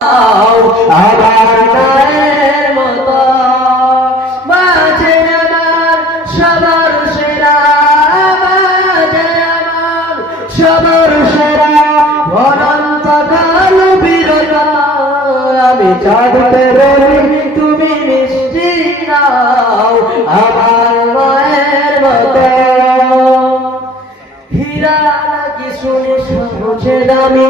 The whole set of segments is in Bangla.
আবার মায়ের মতো মাঝে আমার সবার সেরা, মাঝে আমার সবার সেরা অনন্তকাল বিরতা। আমি চাঁদতে বলি তুমি মিষ্টি নাও আমার মায়ের মতো। হীরা নাকি শুনি সবচেয়ে দামি,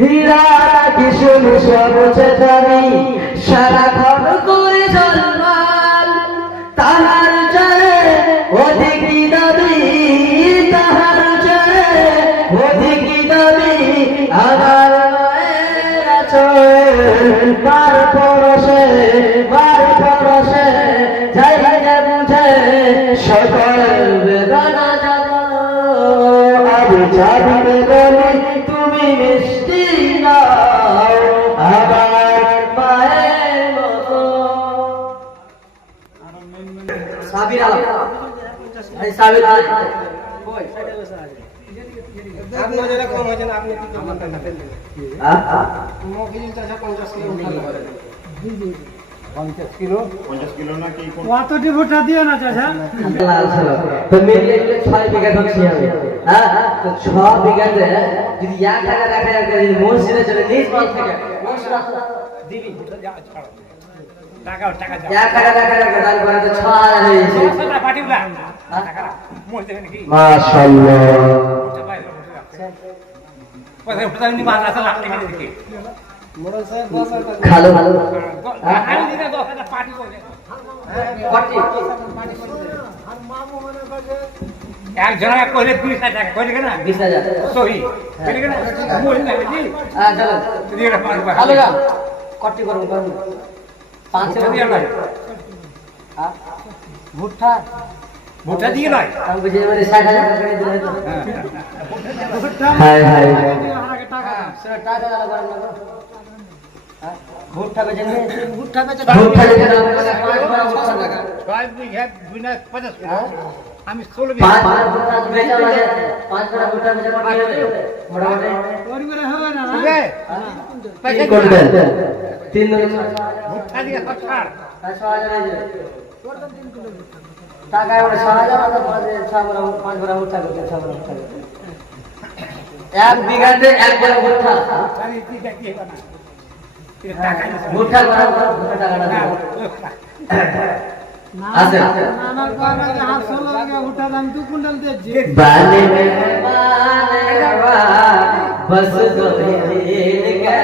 হীরা নাকি শুনি সবচেয়ে দামি, সারাক্ষণ করে জলমাল তাহার চেয়ে অধিক দামি, তাহার চেয়ে অধিক দামি আমার মায়ের আঁচল। বার পরশে যাই না বুঝে সকল বেদনা জানো। আমি চাঁদতে বলি তুমি মিষ্টি নাও আমার মায়ের মতো। সাবির আলম ভাই, সাবির আলম আপনি যেরকম হয়েছেন আপনি কি করবেন? মকিল চাচা 50 কিলো উঠাতে পারে। 50 কিলো না কি কোন কত ডিভোটা দিও না চাচা। তো মিলিয়ে 6 বিঘা ধরছি আমি। হ্যাঁ, তো 6 বিঘাতে যদি 1 টাকা দেখা যায় যদি মসজিদে চলে নিজ মাল থেকে মসজিদ দিবি টাকা টাকা যাও। 1 টাকা দেখা যায় দান করে তো 6000 হয়ে যাচ্ছে। টাকা পাঠিবলা টাকা মোর দেবে নাকি? মাশাআল্লাহ। পয়সা উঠা নি মাছ আছে লাখ টাকা দেখি মোড়ল সাহেব 10 টাকা খালো আমি দিনে 10,000 পার্টি করে কটি আর মামু মনে করে এক জনা কইলে 20,000 টাকা কইলে কেন 20000 সহি কইলে কেন মোর না জি হ্যাঁ চলো দিয়ে পারবা ভালো গা কটি করুন 500 দিয়ে লয় হ্যাঁ ভুট্টা মোটা দিয়ে লয় আমি বুঝে মানে 60,000 টাকা করে দিলে তো হ্যাঁ হাই হাই টাকা সেটা টাকা দাও করেন না হ্যাঁ ভুট্টা বেচে নে ভুট্টা বেচে ভুট্টা বেচে না 5 টাকা 5 বিঘা 50 আমি 16 5 ভুট্টা বেচা লাগে 5 টাকা ভুট্টা বেচে কত হবে মোটামুটি পরিবারে হবে না না কি করবেন 3 দিন ভুট্টা দিয়ে ছাড় 6000 হয়ে যাবে টাকা ওটা 6000 আর 5 বড় ভুট্টা করতে 6 বড় ভুট্টা 1 বিঘাতে 1 বড় ভুট্টা আরে তুই দেখি না টাকা ভুট্টা করা ভুট্টা টাকাটা দাও আচ্ছা আমার কয় যে হাত সলো লাগে উঠা দাম 2 কুইন্টাল দিয়েছি बाने में बाने बस दो दिन का